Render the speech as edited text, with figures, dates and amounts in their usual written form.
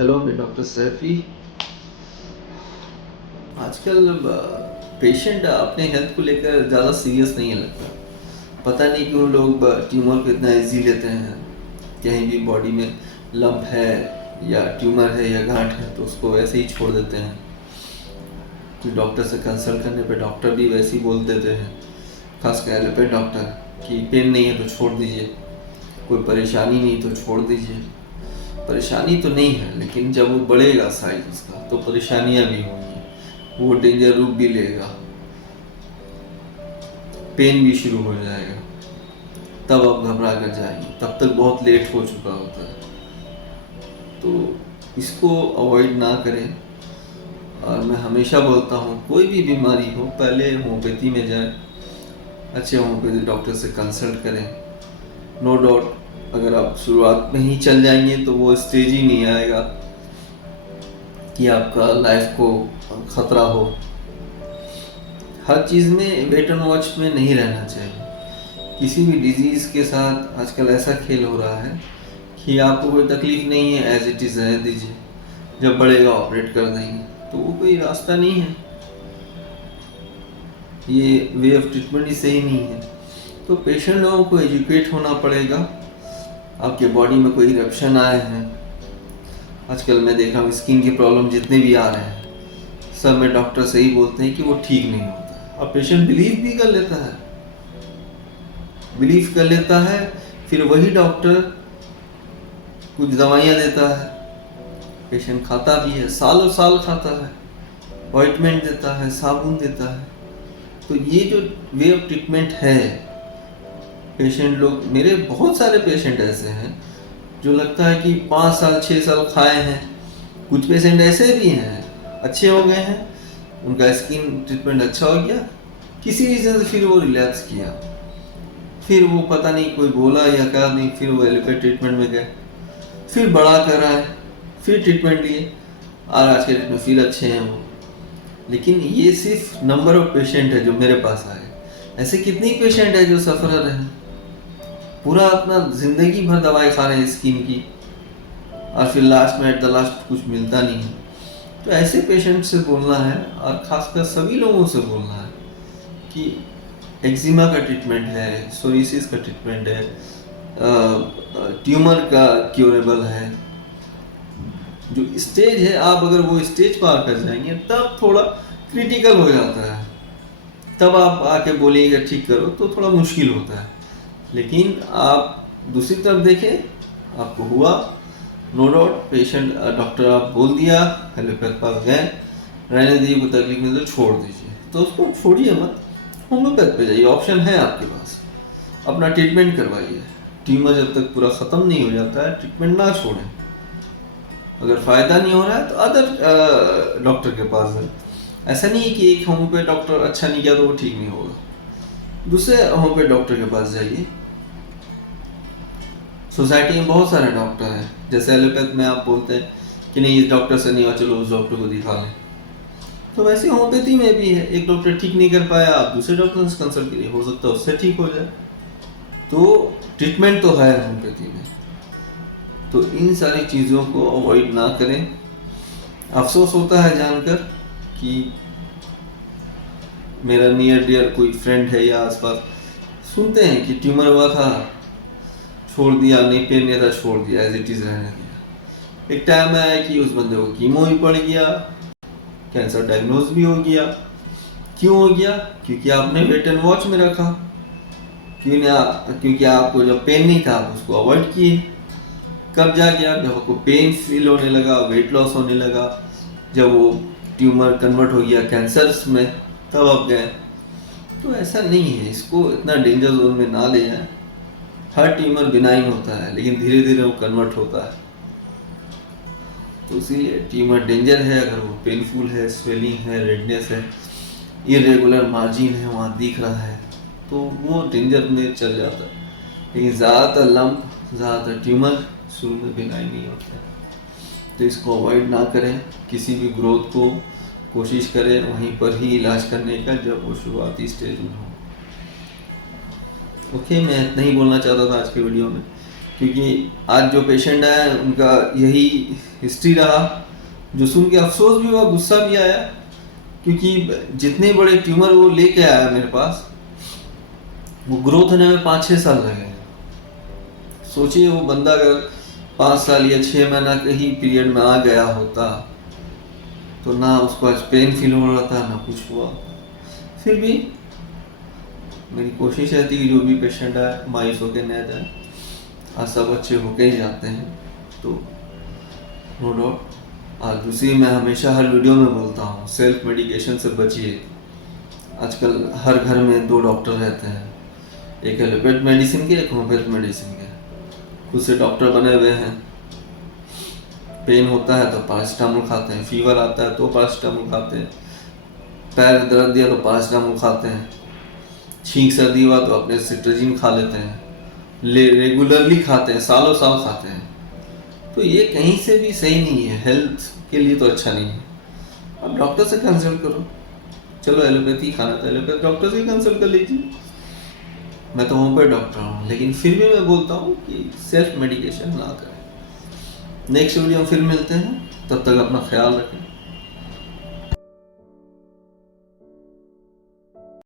Hello मैं doctor Saifi. आजकल patient अपने हेल्थ को लेकर ज़्यादा सीरियस नहीं है लगता। पता नहीं क्यों लोग ट्यूमर को इतना इजी लेते हैं। कहीं भी बॉडी में लंप है या ट्यूमर है या गांठ है तो उसको वैसे ही छोड़ देते हैं। कि डॉक्टर से कंसल्ट करने पे डॉक्टर भी वैसे ही बोल देते हैं, खासकर एलोपैथ डॉक्टर, कि पेन नहीं है तो छोड़ दीजिए, कोई परेशानी नहीं तो छोड़ दीजिए। परेशानी तो नहीं है, लेकिन जब वो बढ़ेगा साइज उसका तो परेशानियां भी होंगी, वो डेंजर रूप भी लेगा, पेन भी शुरू हो जाएगा, तब आप घबरा कर जाएंगे, तब तक बहुत लेट हो चुका होता है। तो इसको अवॉइड ना करें। और मैं हमेशा बोलता हूँ कोई भी बीमारी हो पहले होम्योपैथी में जाएं, अच्छे होम्योपैथी डॉक्टर से कंसल्ट करें। नो डाउट अगर आप शुरुआत में ही चल जाएंगे तो वो स्टेज ही नहीं आएगा कि आपका लाइफ को खतरा हो। हर चीज़ में वेट एंड वॉच में नहीं रहना चाहिए। किसी भी डिजीज़ के साथ आजकल ऐसा खेल हो रहा है कि आपको कोई तकलीफ नहीं है, एज इट इज़ रहने दीजिए, जब बढ़ेगा ऑपरेट कर देंगे, तो वो कोई रास्ता नहीं है। ये वे ऑफ ट्रीटमेंट ही सही नहीं है। तो पेशेंट लोगों को एजुकेट होना पड़ेगा। आपके बॉडी में कोई इरप्शन आए हैं, आजकल मैं देख रहा हूँ स्किन के प्रॉब्लम जितने भी आ रहे हैं, सब में डॉक्टर से ही बोलते हैं कि वो ठीक नहीं होता। अब पेशेंट बिलीव भी कर लेता है, फिर वही डॉक्टर कुछ दवाइयाँ देता है, पेशेंट खाता भी है, सालों साल खाता है, ऑइंटमेंट देता है, साबुन देता है। तो ये जो वे ऑफ ट्रीटमेंट है, पेशेंट लोग, मेरे बहुत सारे पेशेंट ऐसे हैं जो लगता है कि 5 साल 6 साल खाए हैं। कुछ पेशेंट ऐसे भी हैं अच्छे हो गए हैं, उनका स्किन ट्रीटमेंट अच्छा हो गया, किसी रीज़न से फिर वो रिलैप्स किया, फिर वो पता नहीं कोई बोला या क्या नहीं, फिर वो एलोपैथ ट्रीटमेंट में गए, फिर बड़ा कर रहा है, फिर ट्रीटमेंट लिए और आज के डेट में फिर अच्छे हैं वो। लेकिन ये सिर्फ नंबर ऑफ पेशेंट है जो मेरे पास आए। ऐसे कितनी पेशेंट है जो सफरर हैं, पूरा अपना जिंदगी भर दवाई खा रहे हैं स्किन की, और फिर लास्ट में एट द लास्ट कुछ मिलता नहीं है। तो ऐसे पेशेंट से बोलना है, और खासकर सभी लोगों से बोलना है कि एक्जिमा का ट्रीटमेंट है, सोरियासिस का ट्रीटमेंट है, ट्यूमर का क्यूरेबल है। जो स्टेज है, आप अगर वो स्टेज पार कर जाएंगे तब थोड़ा क्रिटिकल हो जाता है, तब आप आके बोलिएगा ठीक करो तो थोड़ा मुश्किल होता है। लेकिन आप दूसरी तरफ देखें, आपको हुआ, नो डाउट, पेशेंट डॉक्टर आप बोल दिया, एलोपैथ पास गए, रहने दीजिए, कोई तकलीफ नहीं तो छोड़ दीजिए, तो उसको छोड़िए मत, होम्योपैथ पे जाइए, ऑप्शन है आपके पास, अपना ट्रीटमेंट करवाइए। ट्यूमर जब तक पूरा ख़त्म नहीं हो जाता है ट्रीटमेंट ना छोड़ें। अगर फ़ायदा नहीं हो रहा है तो अदर डॉक्टर के पास जाए। ऐसा नहीं है कि एक होम्योपैथ डॉक्टर अच्छा नहीं किया तो वो ठीक नहीं होगा, दूसरे होम्योपैथ डॉक्टर के पास जाइए। सोसाइटी में बहुत सारे डॉक्टर हैं, जैसे एलोपैथ में आप बोलते हैं कि नहीं इस डॉक्टर से नहीं हुआ, चलो उस डॉक्टर को दिखा लें, तो वैसे होम्योपैथी में भी है, एक डॉक्टर ठीक नहीं कर पाया, आप दूसरे डॉक्टर से कंसल्ट करिए, हो सकता है उससे ठीक हो जाए। तो ट्रीटमेंट तो है होम्योपैथी में। तो इन सारी चीज़ों को अवॉइड ना करें। अफसोस होता है जानकर कि मेरा नियर डियर कोई फ्रेंड है या आसपास, सुनते हैं कि ट्यूमर हुआ था, छोड़ दिया, नहीं पेन नहीं था, छोड़ दिया, एज इट इज़ रहने दिया। एक टाइम आया कि उस बंदे को कीमो ही पड़ गया, कैंसर डायग्नोज भी हो गया। क्यों हो गया? क्योंकि आपने वेट एंड वॉच में रखा, क्योंकि आपको जब पेन नहीं था आप उसको अवॉइड किए। कब जाके आप, जब आपको पेन फील होने लगा, वेट लॉस होने लगा, जब वो ट्यूमर कन्वर्ट हो गया कैंसर्स में, तब आप गए। तो ऐसा नहीं है, इसको इतना डेंजर जोन में ना ले जाए। हर ट्यूमर बिनाइन होता है, लेकिन धीरे धीरे वो कन्वर्ट होता है। तो इसीलिए ट्यूमर डेंजर है अगर वो पेनफुल है, स्वेलिंग है, रेडनेस है, इरेगुलर मार्जिन है वहाँ दिख रहा है, तो वो डेंजर में चल जाता है। लेकिन ज़्यादातर लंप, ज़्यादातर ट्यूमर शुरू में बिनाइन नहीं होता है। तो इसको अवॉइड ना करें, किसी भी ग्रोथ को कोशिश करें वहीं पर ही इलाज करने का जब वो शुरुआती स्टेज में हो। ओके, मैं इतना ही बोलना चाहता था आज के वीडियो में क्योंकि आज जो पेशेंट है उनका यही हिस्ट्री रहा, जो सुन के अफसोस भी हुआ, गुस्सा भी आया, क्योंकि जितने बड़े ट्यूमर वो लेके आया मेरे पास, वो ग्रोथ होने में 5-6 साल लगे। सोचिए वो बंदा अगर 5 साल या 6 महीना के ही पीरियड में आ गया होता तो ना उसको आज पेन फील हो रहा था ना कुछ हुआ। फिर भी मेरी कोशिश रहती कि जो भी पेशेंट है मायूस होकर न जाए, आज सब अच्छे होके ही जाते हैं। तो नो डाउट। और दूसरी, मैं हमेशा हर वीडियो में बोलता हूँ, सेल्फ मेडिकेशन से बचिए। आजकल हर घर में 2 डॉक्टर रहते हैं, एक एलोपैथ मेडिसिन के, एक होम्योपैथ मेडिसिन के। खुद से डॉक्टर बने हुए हैं। पेन होता है तो पैरासिटामोल खाते हैं, फीवर आता है तो पैरासिटामोल खाते हैं, पैर दर्द दिया तो पैरासिटामोल खाते हैं, छींक सर्दी हुआ तो अपने सिट्राजिन खा लेते हैं, रेगुलरली खाते हैं, सालों साल खाते हैं। तो ये कहीं से भी सही नहीं है, हेल्थ के लिए तो अच्छा नहीं है। अब डॉक्टर से कंसल्ट करो। चलो एलोपैथी खाना तो एलोपैथ डॉक्टर से कंसल्ट कर लीजिए। मैं तो होम्योपैथ डॉक्टर हूँ, लेकिन फिर भी मैं बोलता हूँ कि सेल्फ मेडिकेशन ना करें। नेक्स्ट वीडियो में फिर मिलते हैं, तब तक अपना ख्याल रखें।